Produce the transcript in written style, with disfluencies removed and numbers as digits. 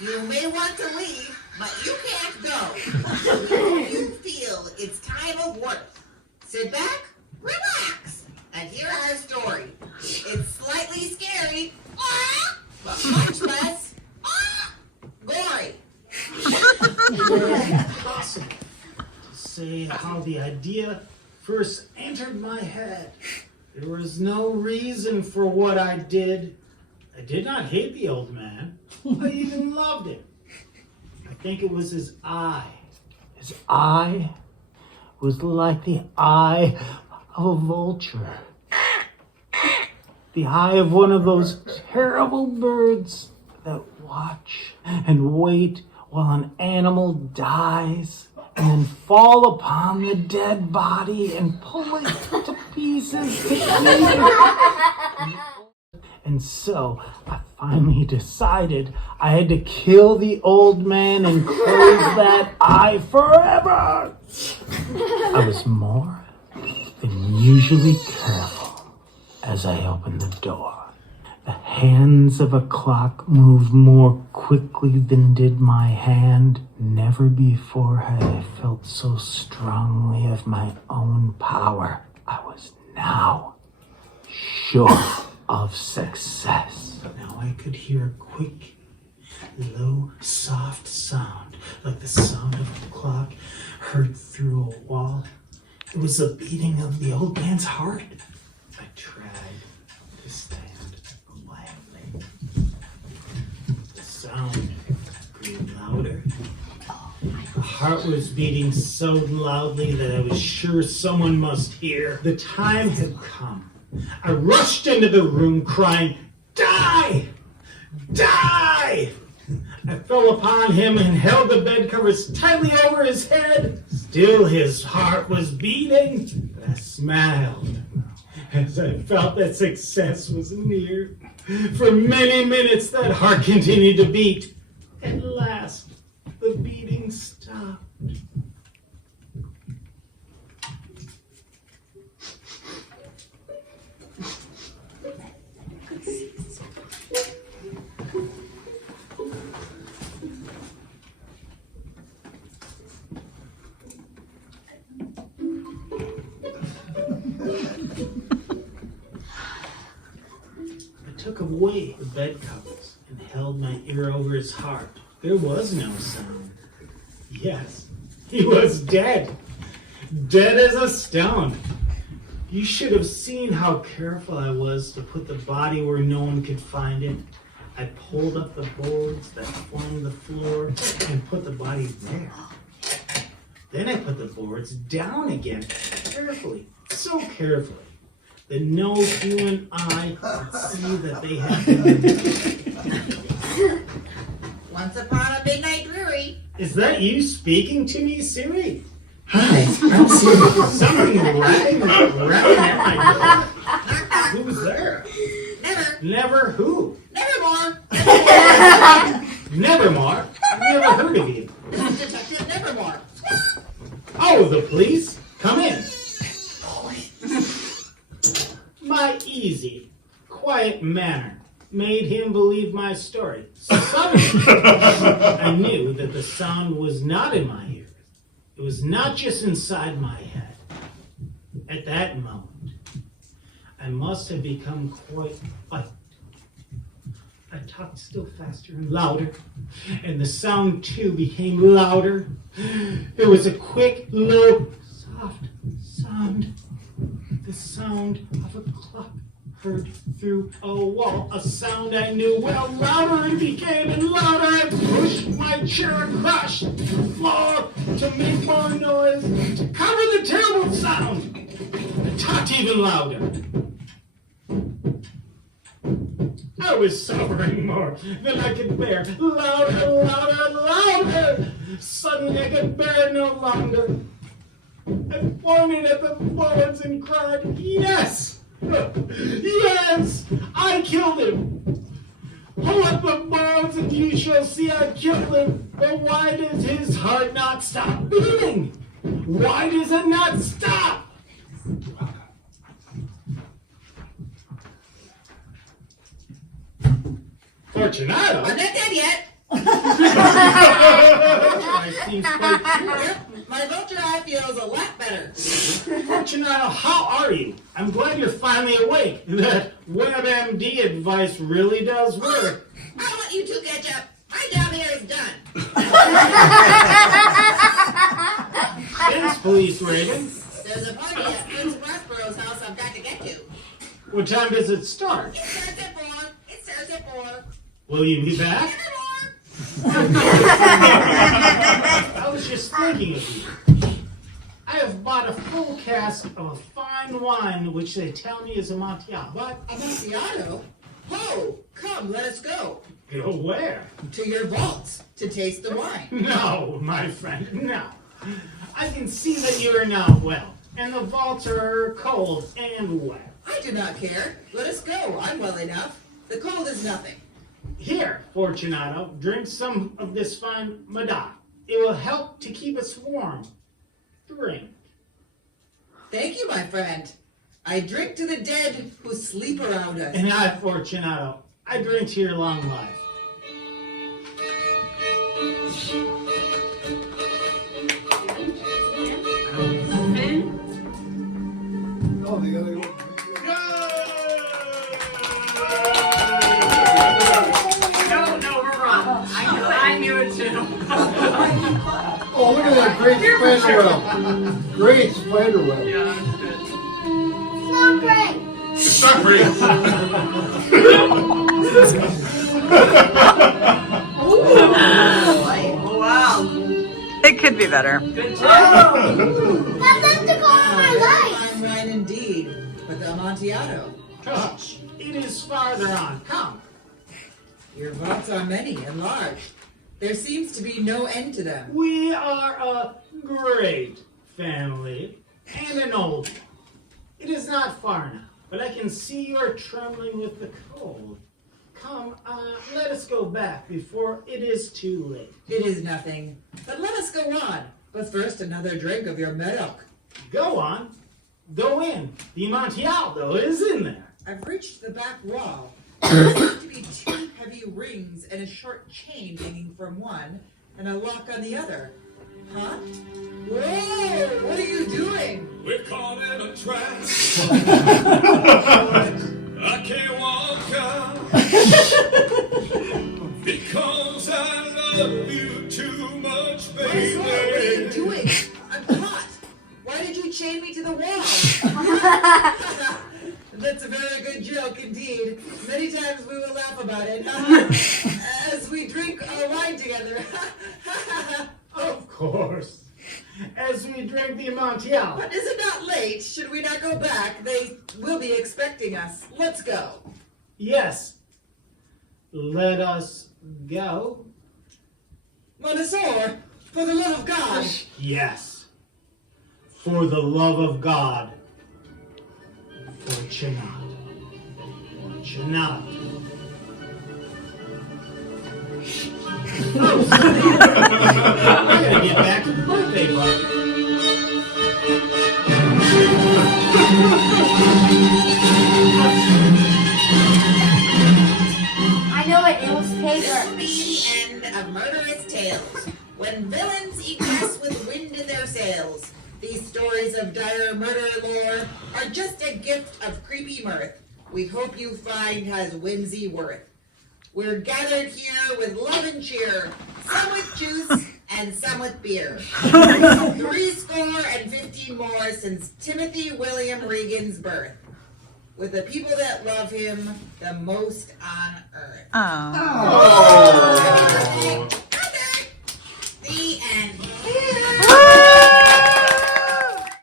You may want to leave, but you can't go. You feel it's time of work. Sit back, relax, and hear our story. It's slightly scary, but much less gory. It's impossible to say how the idea first entered my head. There was no reason for what I did. I did not hate the old man. I even loved him. I think it was his eye. His eye was like the eye of a vulture. The eye of one of those terrible birds that watch and wait while an animal dies and then fall upon the dead body and pull it to pieces to eat it. And so I finally decided I had to kill the old man and close that eye forever. I was more than usually careful as I opened the door. The hands of a clock moved more quickly than did my hand. Never before had I felt so strongly of my own power. I was now sure of success. Now I could hear a quick, low, soft sound, like the sound of a clock heard through a wall. It was the beating of the old man's heart. I tried to stand quietly. The sound grew louder. The heart was beating so loudly that I was sure someone must hear. The time had come. I rushed into the room crying, "Die! Die!" I fell upon him and held the bed covers tightly over his head. Still his heart was beating. I smiled as I felt that success was near. For many minutes that heart continued to beat. At last, the beating stopped. Took away the bed covers and held my ear over his heart. There was no sound. Yes, he was dead. Dead as a stone. You should have seen how careful I was to put the body where no one could find it. I pulled up the boards that formed the floor and put the body there. Then I put the boards down again, carefully, so carefully, that no human eye could see that they had been. Once upon a midnight brewery. Is that you speaking to me, Siri? Hi, I'm Siri. Something rapping around at my door. Who's there? Never. Never who? Nevermore. Nevermore? I've never heard of you. Detective Nevermore. Oh, the police? Come in. My easy, quiet manner made him believe my story. Suddenly, I knew that the sound was not in my ears. It was not just inside my head. At that moment, I must have become quite white. I talked still faster and louder, and the sound too became louder. It was a quick, low, soft sound. The sound of a clock heard through a wall, a sound I knew well. Louder it became and louder. I pushed my chair across the floor to make more noise, to cover the terrible sound. I talked even louder. I was suffering more than I could bear. Louder, louder, louder. Suddenly I could bear it no longer. I pointed at the boards and cried, "Yes! Yes! I killed him! Pull up the boards and you shall see I killed him! But why does his heart not stop beating? Why does it not stop? Fortunato? I'm not dead yet. That seems quite true. Yep, my vulture eye feels a lot better. Fortunato, how are you? I'm glad you're finally awake. That WebMD advice really does work. I'll let you two catch up. My job here is done. Thanks, Police Raven. There's a party at Prince Prothero's house I've got to get to. What time does it start? It starts at 4. It starts at 4. Will you be back? Nevermore. I was just thinking of you. I have bought a full cask of a fine wine, which they tell me is Amontillado. But Amontillado? Ho! Come, let us go. go where? To your vaults to taste the wine. No, my friend, no. I can see that you are not well, and the vaults are cold and wet. I do not care. Let us go. I'm well enough. The cold is nothing. Here, Fortunato, drink some of this fine Madá. It will help to keep us warm. Drink. Thank you, my friend. I drink to the dead who sleep around us. And I, Fortunato, I drink to your long life. Oh, they gotta go. No, we're wrong. I knew it too. Oh, look at that great spider web. Great spider web. Yeah, that's good. It's not great. Oh, wow. It could be better. Good job. Fine wine indeed, but the Amontillado. Gosh, it is farther on. Come. Your vaults are many and large. There seems to be no end to them. We are a great family and an old one. It is not far now, but I can see you are trembling with the cold. Come, let us go back before it is too late. It is nothing, but let us go on. But first, another drink of your milk. Go on. Go in. The Amontillado is in there. I've reached the back wall. There seem to be 2 heavy rings and a short chain hanging from one, and a lock on the other. Huh? Whoa! What are you doing? We're caught in a trap. I can't walk out because I love you too much, What is wrong? What are you baby. doing? I'm caught. Why did you chain me to the wall? That's a very good joke indeed. Many times we will laugh about it as we drink our wine together. Of course. As we drink the Amontillado. But is it not late? Should we not go back? They will be expecting us. Let's go. Yes. Let us go. Monsieur, for the love of God. Yes. For the love of God. Fortunato. Fortunato. I gotta get back to the birthday party. I know it. It was paper. This be the end of murderous tales. When villains eat grass with wind in their sails. These stories of dire murder lore are just a gift of creepy mirth. We hope you find has whimsy worth. We're gathered here with love and cheer, some with juice and some with beer. 315 more since Timothy William Regan's birth. With the people that love him the most on earth. Oh. Happy birthday.